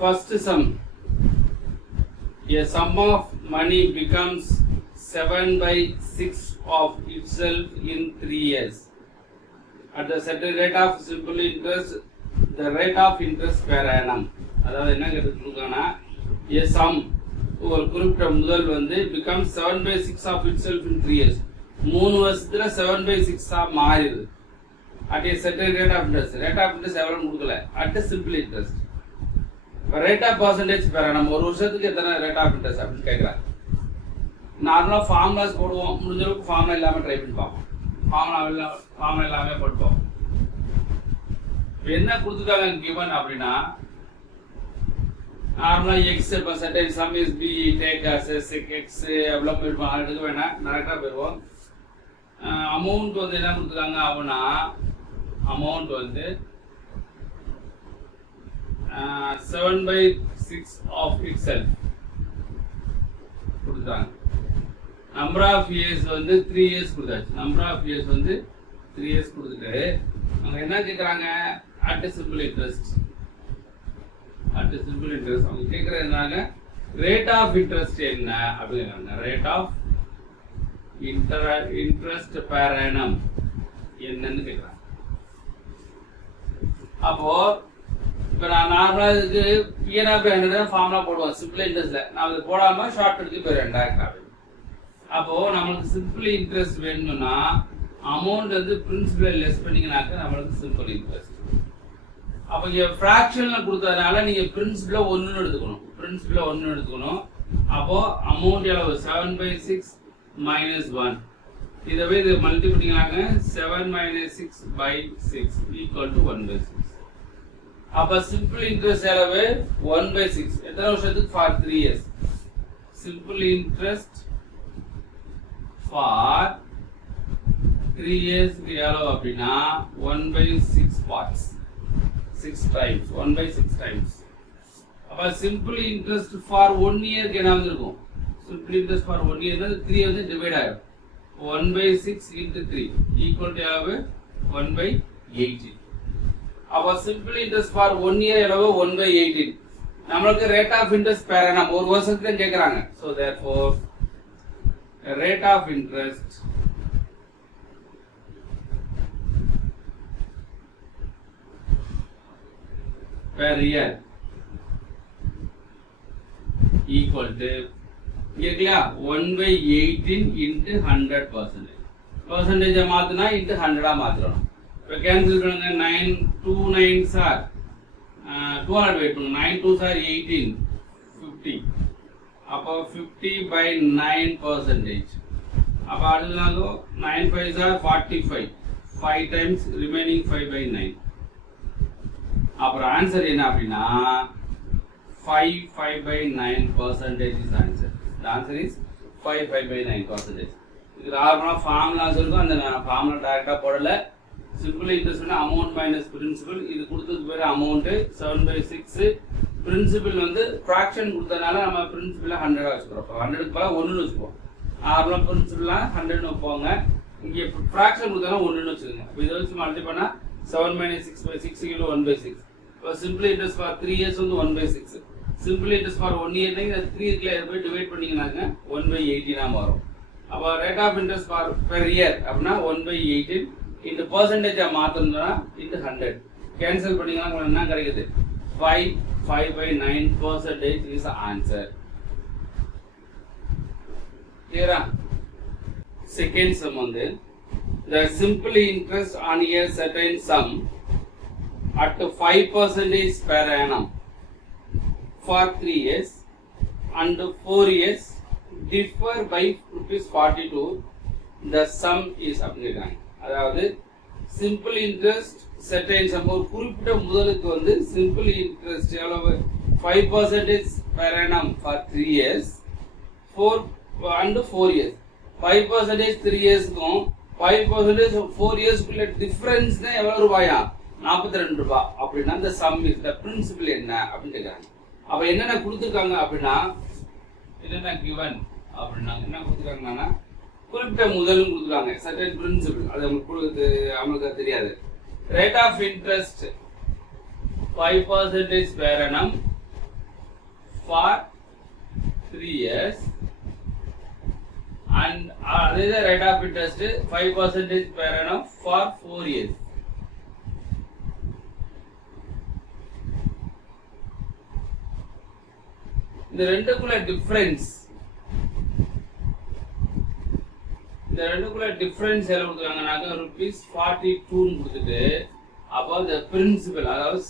First sum. A sum of money becomes 7/6 of itself in 3 years. At the certain rate of simple interest, the rate of interest per annum. அதாவது என்ன கேட்டுருக்காங்கன்னா a sum ஒரு குறிப்பிட்ட முதல் வந்து becomes 7/6 of itself in 3 years. 3 வருஷத்துல 7/6 மாறிடுது. At a certain rate of interest. Rate of interest எவ்வளவு கொடுக்கல. At a simple interest. Rate of percentage பெற நம்ம ஒரு வருஷத்துக்கு எத்தனை ரேட் ஆஃப் இன்ட்ரெஸ்ட் அப்படின்னு கேட்குறாங்க. நார்மலாக ஃபார்முலாஸ் போடுவோம், முடிஞ்ச அளவுக்கு ஃபார்முலா இல்லாமல் ட்ரை பண்ணி பார்ப்போம். ஃபார்முலா எல்லாமே போட்டுப்போம். இப்போ என்ன கொடுத்துருக்காங்க கிவன் அப்படின்னா நார்மலாக x percentage sum is be take as x எவ்வளோ போயிருப்போம் எடுக்க வேணாம், டேரெக்டாக போயிடுவோம். அமௌண்ட் வந்து என்ன கொடுத்துருக்காங்க அப்படின்னா அமௌண்ட் வந்து 7/6 of itself கொடுத்தாங்க. நம்பர் ஆஃப் இயர்ஸ் வந்து 3 இயர்ஸ் கொடுத்தாச்சு. நம்பர் ஆஃப் இயர்ஸ் வந்து 3 இயர்ஸ் கொடுத்துட்டு அவங்க என்ன கேட்குறாங்க at simple interest. At simple interest அவங்க கேட்குறது என்னங்க ரேட் ஆஃப் இன்ட்ரெஸ்ட் என்ன அப்படிங்கிறாங்க. Rate of interest per annum என்னன்னு கேட்குறாங்க. அப்போ இப்போ நான் நார்மலாக இதுக்கு PN/100 ஃபார்முலா போடுவோம் சிம்பிள் இன்ட்ரெஸ்ட்டில். நான் அது போடாமல் ஷார்ட் எடுத்து போயிடுறேன் டேரக்டாக. அப்போது நம்மளுக்கு சிம்பிள் இன்ட்ரெஸ்ட் வேணும்னா அமௌண்ட் வந்து பிரின்சிபலை லெஸ் பண்ணிங்கனாக்க நம்மளுக்கு சிம்பிள் இன்ட்ரெஸ்ட். அப்போ இங்கே ஃப்ராக்ஷனில் கொடுத்ததுனால நீங்கள் பிரின்சிபலை 1 எடுத்துக்கணும். பிரின்சிபலை 1 எடுத்துக்கணும். அப்போது அமௌண்ட் எவ்வளவு 7/6 - 1. இதை போய் இது மல்டி பண்ணிங்கனாங்க 7 - 6/6 = 1/6. அப்ப சிம்பிள் இன்ட்ரெஸ்ட் எவ்வளவு 1/6. எத்தனை வருஷத்துக்கு for 3 years. Simple interest for 3 இயர்ஸ்க்கு எவ்வளவு அப்படின்னா 1/6 பார்ட்ஸ் 6 டைம்ஸ் 1/6 டைம்ஸ். அப்ப சிம்பிள் இன்ட்ரெஸ்ட் ஃபார் 1 இயர்க்கு என்ன வந்திருக்கும். சிம்பிள் இன்ட்ரெஸ்ட் ஃபார் 1 இயர்னா 3 வந்து டிவைட் ஆகும். 1/6 × 3 = எவ்வளவு 1/18. அப்போ சிம்பிள் இன்ட்ரெஸ்ட் ஃபார் 1 இயர் எவ்வளவு 1/18. நம்மளுக்கு rate of interest per annum ஒரு வருஷத்துக்கு கேட்குறாங்க. So therefore rate of interest per year equal to இல்லையா 1/18 × 100%. பர்சன்டேஜை மாற்றினா × 100 மாற்றணும். இப்போ கேன்சல் பண்ணுங்க. 9 2 9s are 200 வெயிட் பண்ணுங்க. 9 2s are 18 50. அப்போ 50/9%. அப்போ அடுத்தது 9 5s are 45. 5 times remaining 5/9. அப்புறம் ஆன்சர் என்ன அப்படின்னா 5/9% is answer. The answer is 5/9%. இது நார்மலாக ஃபார்முலாஸ் இருக்கும். அந்த ஃபார்முலா டைரெக்டாக போடலை. Simple interest amount minus principal. இது கொடுத்தது பேர் அமௌண்ட்டு 7/6. பிரின்சிபல் வந்து ஃப்ராக்ஷன் கொடுத்ததுனால நம்ம பிரின்சிபலை 100 வச்சுக்கிறோம். 100க்கு பதிலாக 1 வச்சுக்குவோம். நார்மலாக பிரின்சிபல்லாம் 100 வைப்போங்க. இங்கே ஃப்ராக்ஷன் கொடுத்தா 1 வச்சுக்கோங்க. இப்போ இதை வச்சு மல்டி பண்ணால் 7 - 6/6 = 1/6. இப்போ சிம்பிள் இன்ட்ரெஸ்ட் ஃபார் 3 இயர்ஸ் வந்து 1/6. சிம்பிள் இன்ட்ரெஸ்ட் ஃபார் 1 இயர் 3 இருக்குல்ல இதை போய் டிவைட் பண்ணிங்கனாக்க 1/18 வரும். அப்போ rate of interest for per year அப்படின்னா 1/18 இந்த பர்சன்டேஜை மாற்றணும்னா × 100 கேன்சல் பண்ணிங்கன்னா உங்களுக்கு என்ன கிடைக்குது 5/9% இஸ் ஆன்சர். கிளியரா? செகண்ட் சம் வந்து the simple interest on a certain sum at 5% per annum for 3 years and 4 years differ by ₹42. The sum is அப்படிங்கிறாங்க. அதாவது சிம்பிள் இன்ட்ரெஸ்ட் செர்டைன் சம் ஒரு குறிப்பிட்ட முதலுக்கு வந்து சிம்பிள் இன்ட்ரெஸ்ட் எவ்வளவு 5% per annum for 3 years 4 and 4 years. 5% 3 இயர்ஸ்க்கும் 5% 4 இயர்ஸ்க்குள்ள difference தான் எவ்வளவு ரூபாயா 42 ரூபாய். அப்படின்னா இந்த சம் இஸ் த பிரின்சிபல் என்ன அப்படின்னு கேட்குறாங்க. அப்ப என்னென்ன கொடுத்துருக்காங்க அப்படின்னா என்னென்ன கிவன் அப்படின்னா என்ன கொடுத்துருக்காங்கன்னா குறிப்பிட்ட முதல் கொடுத்துருக்காங்க. சர்டன் பிரின்சிபல் அது அவங்களுக்கு தெரியாது. Rate of interest 5% per annum for 3 years and that is the rate of interest 5% per annum for 4 years. இந்த ரெண்டுக்குள்ள டிஃபரன்ஸ் எவ்வளவு கொடுத்துருக்காங்கனாக்க ₹42 கொடுத்துட்டு அப்போ the principal அதாவது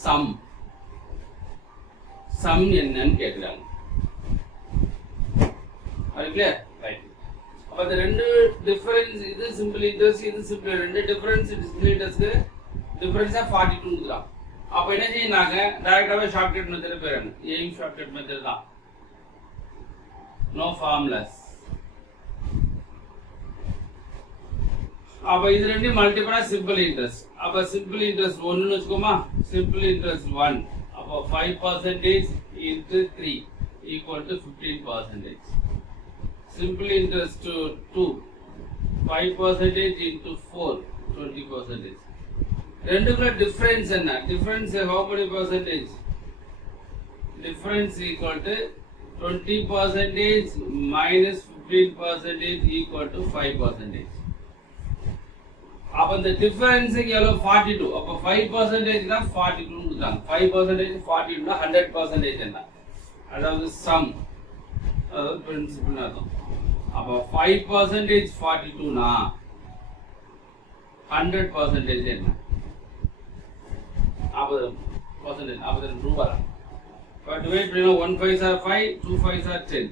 சம் என்னன்னு கேட்குறாங்க. அது கிளியர் ரைட். அப்போ இந்த ரெண்டு டிஃபரன்ஸ் இது சிம்பிள் இன்ட்ரெஸ்ட் இது சிம்பிள் ரெண்டு டிஃபரன்ஸ் சிம்பிள் இன்ட்ரெஸ்ட்க்கு டிஃபரன்ஸா 42 கொடுக்குறாங்க. அப்போ என்ன செய்யறாங்க டைரக்டாவே ஷார்ட்கட் மெத்தட் போயிறாங்க. ஏயும் ஷார்ட்கட் மெத்தட் தான். No formulas. அப்ப இது ரெண்டு மல்டிபிளா சிம்பிள் இன்ட்ரெஸ்ட். அப்ப சிம்பிள் இன்ட்ரெஸ்ட் 1 னு வெச்சுக்கோமா. Simple interest 1. அப்ப 5% into 3 equal to 15%. Simple interest 2. 5% into 4 20%. ரெண்டுக்குள்ள difference என்ன? Difference how many percentage? Difference equal to 20% minus 15% equal to 5%. அப்ப இந்த டிஃபரன்ஸ் எவ்வளவு 42. அப்ப 5% னா 42 கொடுத்தாங்க. 5% 42 னா 100% என்ன? அதாவது சம் அதாவது பிரின்சிபல் அர்த்தம். அப்ப 5% 42 னா 100% என்ன? 40% 40 ரூபாய். But divide by 1 5s are 5, 2 5s are 10.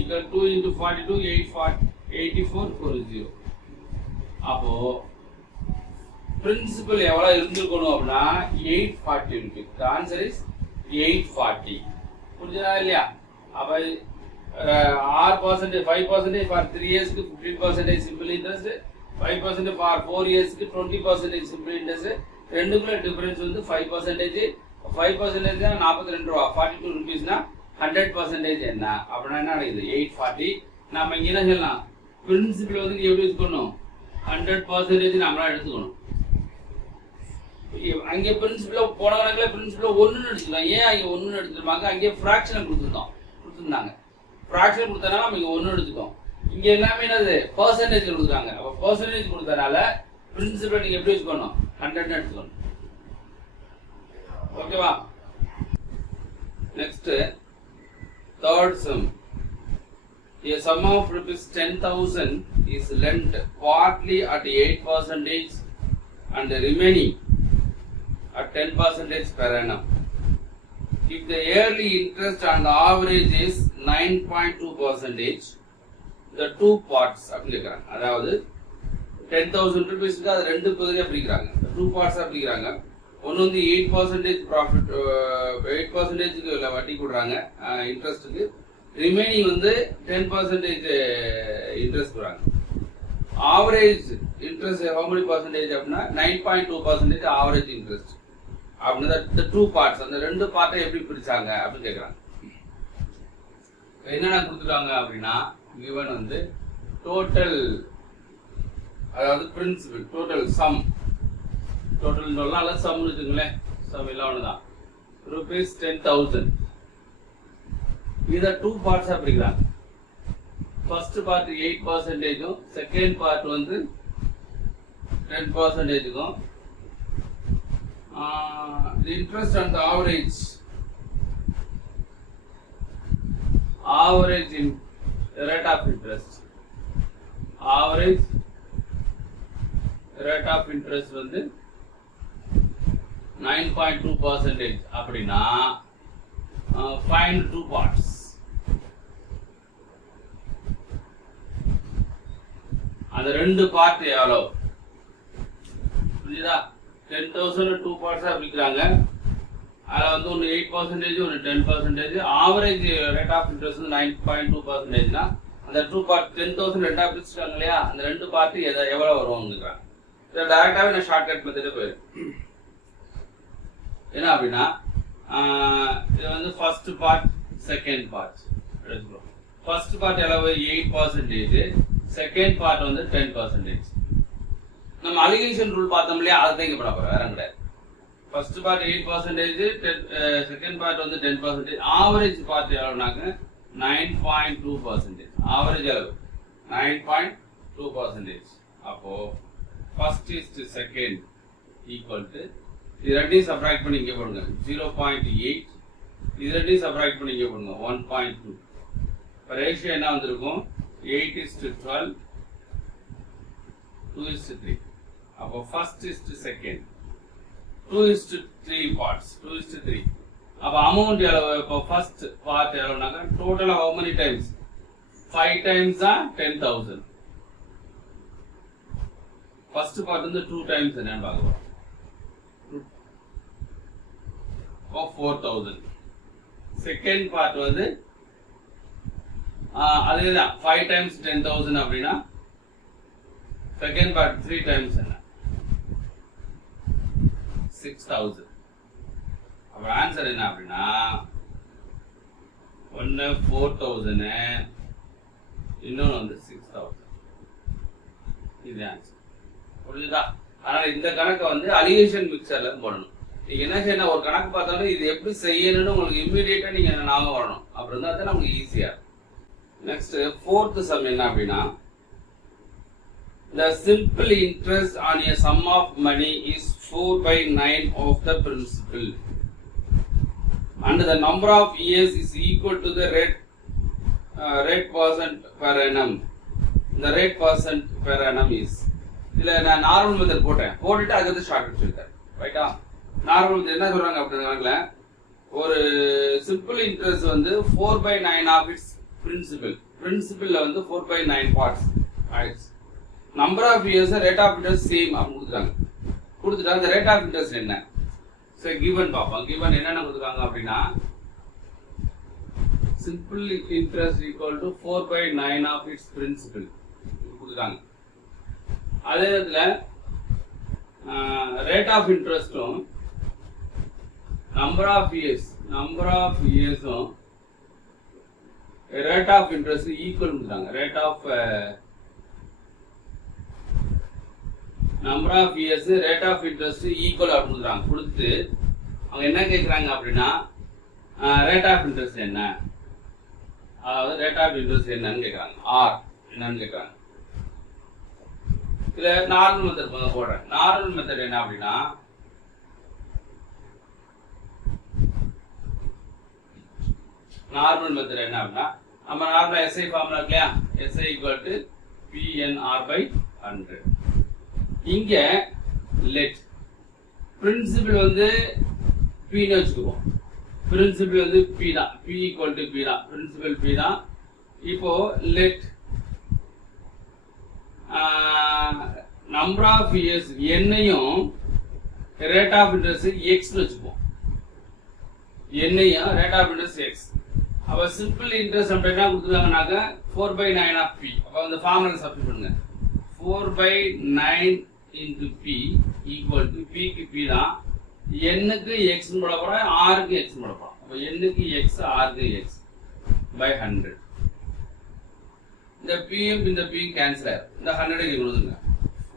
Equal 2 into 42, 84 40. அப்போ பிரின்சிபல் எவ்வளவு இருந்திருக்கணும் அப்படின்னா 840 இருக்கு. The answer is 840. புரியுதா இல்லையா? அப்ப 6% 5% for 3 years க்கு 15% simple interest, 5% for 4 years க்கு 20% simple interest. ரெண்டுக்குள்ள டிஃபரன்ஸ் வந்து 5%. 5% தான் 42 ரூபாய். 42 ரூபீஸ்னா 100% என்ன அப்படின்னா என்ன நடக்குது 840. நாம இங்க என்ன சொல்லலாம் பிரின்சிபல் வந்து எப்படி எடுத்துக்கணும் 100% நம்மளா எடுத்துக்கணும். அங்கே பிரின்சிபல் போன கணக்குல பிரின்சிபல் 1 ன்னு எடுத்துக்கலாம். ஏன் அங்க 1 ன்னு எடுத்துருவாங்க? அங்கே ஃபிராக்ஷனல் கொடுத்துருந்தாங்க. ஃபிராக்ஷனல் கொடுத்தனால நம்ம இங்க 1 எடுத்துட்டோம். இங்க எல்லாமே என்னது பெர்சன்டேஜ் கொடுக்குறாங்க. அப்ப பெர்சன்டேஜ் கொடுத்தனால பிரின்சிபல் நீங்க எப்படி எடுத்துக்கணும் 100 ன்னு எடுத்துக்கணும். ஓகேவா? Next third sum. A sum of ₹10,000 is lent partly at 8% and the remaining at 10% per annum. If the yearly interest on the average is 9.2%, the two parts அப்படிங்கறாங்க. அதாவது 10,000 ரூபாய்க்கு அது ரெண்டு பகுதியா பிரிக்கறாங்க. two parts பிரிக்கறாங்க. ஒன்னு வந்து 8% ப்ராஃபிட் 8%க்கு வட்டி கொடுறாங்க இன்ட்ரெஸ்ட்க்கு. ரிமைனிங் வந்து 10% interest கொடுறாங்க. Average interest how many percentage அப்படினா 9.2% ஆவரேஜ் இன்ட்ரெஸ்ட். அப்படினா the two parts அந்த ரெண்டு பார்ட்டை எப்படி பிரிச்சாங்க அப்படி கேக்குறாங்க. என்னென்ன கொடுத்துட்டாங்க அப்படினா given வந்து டோட்டல் அதாவது பிரின்சிபல் டோட்டல் சம் டோட்டல் சொல்லலாம் சம் இருக்குங்களே சம் எல்லாம் ஒண்ணுதான் ₹10,000. இத டூ பார்ட்ஸா பிரிக்கிறாங்க. ஃபர்ஸ்ட் பார்ட் 8%ம் செகண்ட் பார்ட் வந்து 10%ம் the interest on the average in rate of interest வந்து 9.2% அப்படின்னா find two parts. அந்த ரெண்டு பார்ட் எவ்வளவு புரியுதா? 10,000 டூ பார்ட்ஸா பிரிக்கிறாங்க. அதுல வந்து ஒன்னு 8% ஒன்னு 10%. ஆவரேஜ் ரேட் ஆஃப் இன்ட்ரெஸ்ட் 9.2%னா அந்த டூ பார்ட் 10,000 ரெண்டா பிரிச்சுட்டாங்க இல்லையா? அந்த ரெண்டு பார்ட் எவ்வளவு வரும்னுங்கறாங்க. இத டைரக்டாவே நான் ஷார்ட்கட் மெத்தட்ல போயிடும். என்ன அப்படின்னா இது வந்து ஃபர்ஸ்ட் பார்ட் செகண்ட் பார்ட் எடுத்துக்கிறோம். ஃபர்ஸ்ட் பார்ட் எவ்வளவு 8%, செகண்ட் பார்ட் வந்து 10%. நம்ம அலிகேஷன் ரூல் பார்த்தோம் இல்லையா? அதை தான் இங்க பண்ண போறோம், வேற கிடையாது. ஃபர்ஸ்ட் பார்ட் 8%, செகண்ட் பார்ட் வந்து 10%. Average part எவ்வளவுனாக்க 9.2%. ஆவரேஜ் அளவு 9.2%. அப்போ first is to second equal to இது ரெண்டையும் சப்ராக்ட் பண்ணி இங்கே போடுங்க 0.8. இது ரெண்டையும் சப்ராக்ட் பண்ணி இங்கே போடுங்க 1.2. இப்போ ரேஷியோ என்ன வந்திருக்கும் 8:12, 2:3. அப்போ first is to second 2:3 parts, 2:3. அப்போ அமௌண்ட் எவ்வளவு? இப்போ ஃபர்ஸ்ட் பார்ட் எவ்வளவுனாக்கா டோட்டலா how many times? 5 times தான் 10,000. ஃபர்ஸ்ட் பார்ட் வந்து 2 times என்னன்னு பார்க்கலாம். 4,000. செகண்ட் பார்ட் வந்து அதேதான் 5 times 10,000 அப்படின்னா செகண்ட் பார்ட் 3 times என்ன 6,000. அப்ப ஆன்சர் என்ன அப்படின்னா ஒன்னு 4,000, இன்னொன்னு வந்து 6,000. இது ஆன்சர். புரியுதா? ஆனா இந்த கணக்கை வந்து அலிகேஷன் மிக்சர்ல போடணும். நீங்க என்ன செய்யணும், ஒரு கணக்கு பார்த்தாலும் இது எப்படி செய்யணும்னு உங்களுக்கு இம்மிடியேட்டா நீங்க ஞாபகம் வரணும். அப்புறம் தான் அது நமக்கு ஈஸியா. நெக்ஸ்ட் ஃபோர்த் சம் என்ன அப்படின்னா the simple interest on a sum of money is 4/9 of the principal and the number of years is equal to the rate percent per annum. The rate percent per annum is இதுல நான் normal method போட்டுட்டு அதுக்கு short cut சொல்லிட்டேன். ரைட்டா? Normal method என்ன சொல்றாங்க அப்படிங்கறதுல ஒரு சிம்பிள் இன்ட்ரெஸ்ட் வந்து 4/9 ஆஃப் இட்ஸ் பிரின்சிபல்ல வந்து 4/9 பார்ட்ஸ் ஆயிடுச்சு. Number of years rate of interest same அப்படின்னு கொடுத்துட்டாங்க. அந்த ரேட் ஆஃப் இன்ட்ரெஸ்ட் என்ன? சரி, கிவன் பார்ப்போம். கிவன் என்னென்ன கொடுத்துருக்காங்க அப்படின்னா simple interest equal to 4/9 of its principal கொடுத்துருக்காங்க. அதே நேரத்தில் ரேட் ஆஃப் இன்ட்ரெஸ்டும் நம்பர் ஆஃப் இயர்ஸும் ரேட் ஆஃப் இன்ட்ரெஸ்ட் ஈக்குவல் கொடுத்துருக்காங்க. Rate of number of years rate of interest equal அப்படின்னு கொடுத்து அவங்க என்ன கேட்குறாங்க அப்படின்னா ரேட் ஆஃப் இன்ட்ரெஸ்ட் என்ன, அதாவது ரேட் ஆஃப் இன்ட்ரெஸ்ட் என்னன்னு கேட்குறாங்க, ஆர் என்னன்னு கேட்குறாங்க. இதுல நார்மல் மெத்தட் போடுறேன். நார்மல் மெத்தட் என்ன அப்படின்னா நம்ம நார்மலா எஸ்ஐ ஃபார்முலா இருக்கு இல்லையா, எஸ்ஐ ஈக்குவல் டு PNR/100. இங்க லெட் பிரின்சிபல் வந்து P ன்னு வச்சுக்குவோம். பிரின்சிபல் வந்து P தான், P ஈக்குவல் டு P தான், பிரின்சிபல் P தான். இப்போ லெட் நம்பர் ஆஃப் இயர்ஸ் என்னையும் ரேட் ஆஃப் இன்ட்ரெஸ்ட் X ன்னு வச்சுக்குவோம். என்னையும் ரேட் ஆஃப் இன்ட்ரெஸ்ட் X. அப்ப சிம்பிள் இன்ட்ரெஸ்ட் அப்படின்னா கொடுத்துருக்காங்கனாக்க 4/9 ஆஃப் P. அப்ப அந்த ஃபார்முலா சப்ஸ்டிட்யூட் பண்ணுங்க. 4/9 into P equal to P க்கு P தான், N-க்கு X போட போறோம், R-க்கு X போட போறோம். அப்ப N-க்கு X, R-க்கு X by 100. இந்த P இந்த P கேன்சல் ஆயிடும். இந்த 100 இங்க கொடுங்க.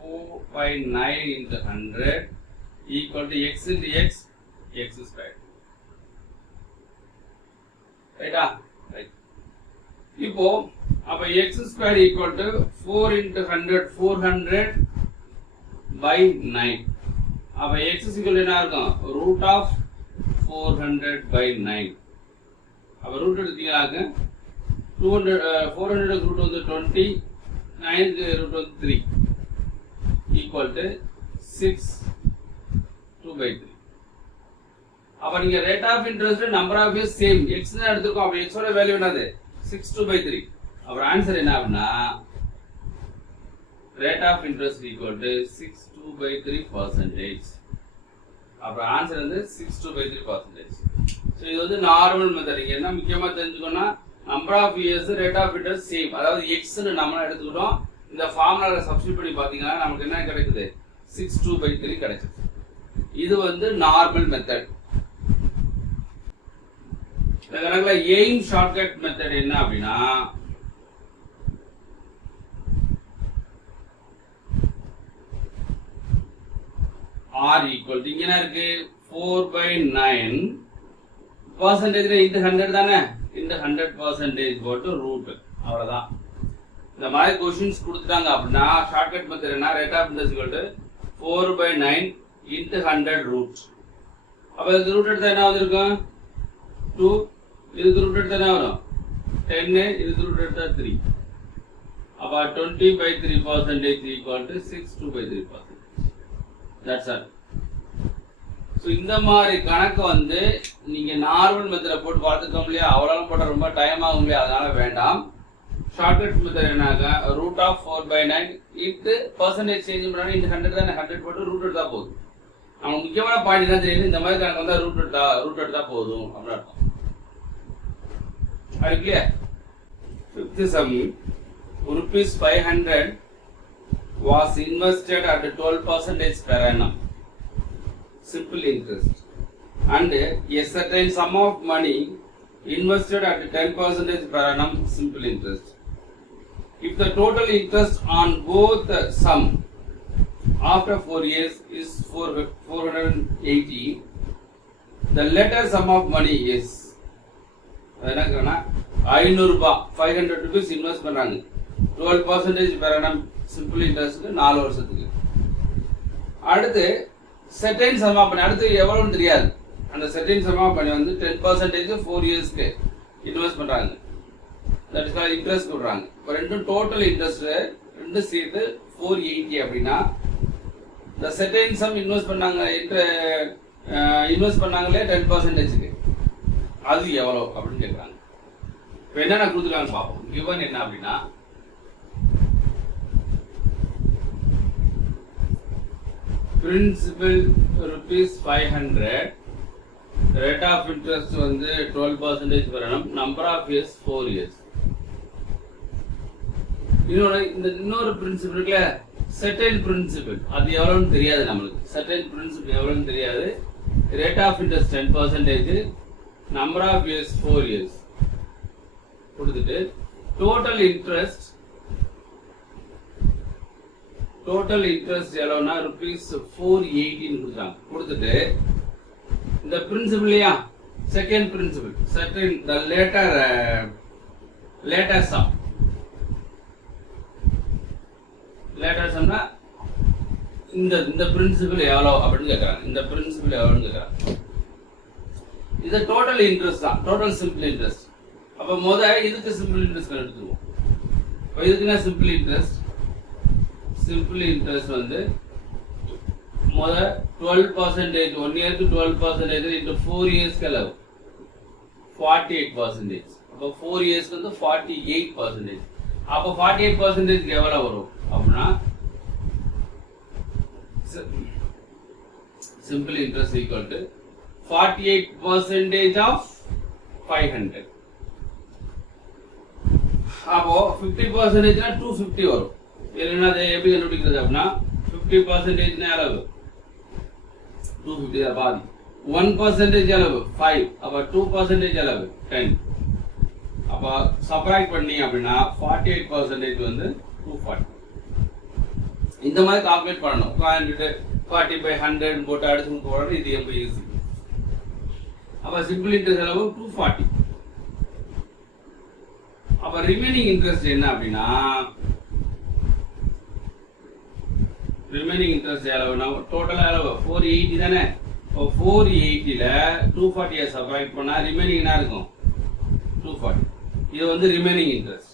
4/9 into 100 equal to X into X, X squared. ரைட்டா? ரைட். இப்போ அப்ப X squared equal to 4 into 100, 400 by 9. அப்ப X equal to என்ன இருக்கும்? root of 400 by 9. அப்ப ரூட் எடுத்தீங்களாக்க 400 root வந்து 20, 9 root வந்து 3 equal to 6 2/3. அப்ப நீங்க rate of interest number of years same X தான் எடுத்துக்கோம். அப்ப X ஓட வேல்யூ என்னது? 6 2/3. அப்ப ஆன்சர் என்ன அப்படின்னா rate of interest equal to 6 2/3%. அப்ப ஆன்சர் வந்து 6 2/3%. சோ இது வந்து நார்மல் மெத்தட். இங்க என்ன முக்கியமா தெரிஞ்சுக்கணும்னா number of years rate of interest same, அதாவது X ன்னு நம்ம எடுத்துக்கிட்டோம். இந்த ஃபார்முலால சப்ஸ்டிட்யூட் பண்ணி பாத்தீங்கன்னா நமக்கு என்ன கிடைக்குது? 6 2/3 கிடைக்குது. இது வந்து நார்மல் மெத்தட். இந்த கணக்குல எய்ம் ஷார்ட்கட் மெத்தட் என்ன அப்படின்னா R equal to இங்க என்ன இருக்கு? 4/9 percentage into 100 தானே into 100% போட்டு ரூட் அவ்வளவுதான். இந்த மாதிரி கொஸ்டின்ஸ் கொடுத்துட்டாங்க அப்படின்னா ஷார்ட்கட் மெத்தட் என்ன, rate of interest equal to 4/9 into 100 root. அப்ப இதுக்கு ரூட் எடுத்தா என்ன வந்திருக்கும் 2, இதுக்கு ரூட் எடுத்தா என்ன வரும் 10, இதுக்கு ரூட் எடுத்தா 3. அப்ப 20/3% equal to 62/3%. That's all. So இந்த மாதிரி கணக்கு வந்து நீங்க நார்மல் மெத்தடில் போட்டு பார்த்துக்கோம் இல்லையா, அவ்வளோ போட்ட ரொம்ப டைம் ஆகும் இல்லையா, அதனால வேண்டாம். ஷார்ட்கட் மெத்தட் என்னாக root of 4/9 into percentage change பண்ணாலும் இந்த 100 தானே 100 போட்டு ரூட் எடுத்தா போதும். நமக்கு முக்கியமான பாயிண்ட் என்ன தெரியுது, இந்த மாதிரி கணக்கு வந்தா ரூட் எடுத்தா போதும் அப்படின்னு அர்த்தம். அது clear. Fifth some, rupees 500 was invested at 12% per annum. Simple interest, and a certain sum of money invested at 10% per annum, simple interest. If the total interest on both the sum after 4 years is 480, the latter sum of money is 500 ரூபாய் 500 rupees invest பண்றாங்க 12% per annum simple interest 4 வருஷத்துக்கு. அடுத்து செட்டைன் சமா பண்ணி அடுத்து எவ்வளவுன்னு தெரியாது, அந்த செட்டைன் சமா பண்ணி வந்து 10% 4 இயர்ஸ்க்கு இன்வெஸ்ட் பண்றாங்க, தட் இஸ் கால்ட் இன்ட்ரெஸ்ட் கொடுறாங்க. இப்போ ரெண்டும் டோட்டல் இன்ட்ரெஸ்ட் ரெண்டு சேர்த்து 480 அப்படின்னா இந்த செட்டைன் சம் இன்வெஸ்ட் பண்ணாங்க இன்வெஸ்ட் பண்ணாங்களே 10%க்கு அது எவ்வளோ அப்படின்னு கேட்குறாங்க. இப்போ என்னென்ன கொடுத்துருக்காங்க பார்ப்போம். கிவன் என்ன அப்படின்னா principal rupees 500, rate of interest வந்து 12% per annum, number of years 4 years. இன்னொரு பிரின்சிபல் இருக்குல்ல செட்டைல் பிரின்சிபல், அது எவ்வளவுன்னு தெரியாது நம்மளுக்கு. செட்டைல் பிரின்சிபல் எவ்வளவுன்னு தெரியாது. Rate of interest 10%, number of years 4 years கொடுத்துட்டு டோட்டல் இன்ட்ரெஸ்ட் எவ்வளவுனா rupees 480 கொடுத்தாங்க. கொடுத்துட்டு இந்த பிரின்சிபல் இல்லையா second principal second the later சம்னா இந்த பிரின்சிபல் எவ்வளவு அப்படின்னு கேட்கறாங்க. இந்த பிரின்சிபல் எவ்வளவுன்னு கேட்கறாங்க. இது டோட்டல் இன்ட்ரெஸ்ட் தான், டோட்டல் சிம்பிள் இன்ட்ரெஸ்ட். அப்ப இதுக்கு சிம்பிள் இன்ட்ரெஸ்ட் எடுத்துருவோம். இப்போ இதுக்கு என்ன சிம்பிள் இன்ட்ரெஸ்ட் வந்து 12%, 1 இயருக்கு 12% into 4 இயர்ஸ்க்கு எவ்வளவு 48%. அப்போ 4 இயர்ஸ்க்கு வந்து 48%. அப்போ 48% எவ்வளவு வரும் அப்படின்னா simple interest equal to 48% of 500. அப்போ 50% 250 வரும். என்னது எப்படி கண்டுபிடிக்கிறது அப்படின்னா 50% அளவு 250 பாதி, 1% அளவு 5, அப்ப 2% அளவு 10. அப்ப சப்ராக்ட் பண்ணி அப்படின்னா 48% வந்து 240. இந்த மாதிரி கால்குலேட் பண்ணணும். 40/100 போட்டு அடிச்சு போடுறது இது ரொம்ப ஈஸி. அப்ப சிம்பிள் இன்ட்ரெஸ்ட் அளவு 240. அப்ப ரிமைனிங் இன்ட்ரெஸ்ட் என்ன அப்படின்னா ரிமைனிங் இன்ட்ரெஸ்ட் எவ்வளவுனா டோட்டல் அளவு 480 தானே. இப்போ 480ல 240 சப்ராக்ட் பண்ணா ரிமைனிங் என்ன இருக்கும் 240. இது வந்து ரிமைனிங் இன்ட்ரெஸ்ட்.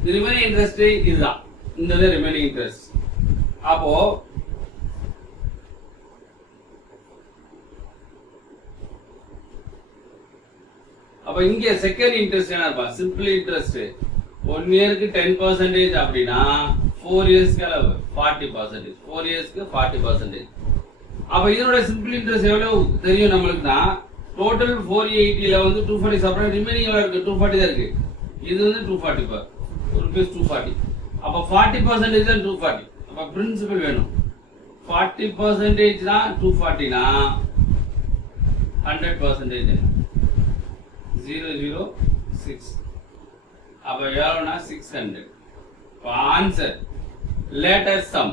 இது ரிமைனிங் இன்ட்ரெஸ்ட் இதுதான், இந்த ரிமைனிங் இன்ட்ரெஸ்ட். அப்போ இங்க செகண்ட் இன்ட்ரெஸ்ட் என்ன இருப்பா சிம்பிள் இன்ட்ரெஸ்ட் 1 இயருக்கு 10% அப்படின்னா 4 இயர்ஸ்க்கு அளவு 40%, 4 இயர்ஸ்க்கு 40%. அப்ப இதோட சிம்பிள் இன்ட்ரெஸ்ட் எவ்வளவு தெரியும் நம்மளுக்கு தான். டோட்டல் 480ல வந்து 240 செப்பரேட், ரிமைனிங் எவ்வளவு இருக்கு 240 தான் இருக்கு. இது வந்து 240 rupees 240. அப்ப 40% தான் 240. அப்ப பிரின்சிபல் வேணும் 40% தான் 240னா 100% 006. அப்ப எவ்வளவுனா 600. ஆன்சர் லேட்டஸ்ட் சம்,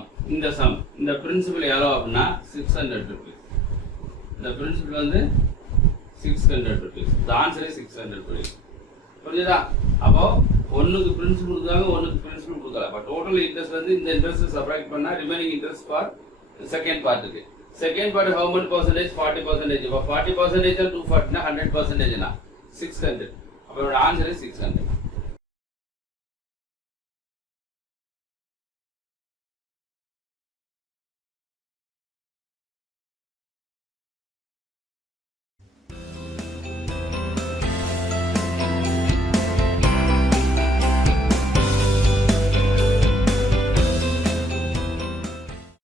இந்த பிரின்சிபல் எவ்வளவு அப்படின்னா 600 rupees. இந்த பிரின்சிபல் வந்து 600 rupees. The answer is 600 rupees. புரியுதா? அப்போ ஒன்னுக்கு பிரின்சிபல் கொடுத்தாங்க, ஒன்னுக்கு பிரின்சிபல் கொடுக்கல. அப்ப டோட்டல் இன்ட்ரெஸ்ட் வந்து இந்த இன்ட்ரெஸ்ட் சப்ட்ராக்ட் பண்ணா ரிமைனிங் இன்ட்ரெஸ்ட் ஃபார் செகண்ட் பார்ட்டுக்கு. Second part how much percentage? 40%. அப்ப 40% 240 னா 100% னா 600. அப்ப ஆன்சர் இஸ் 600.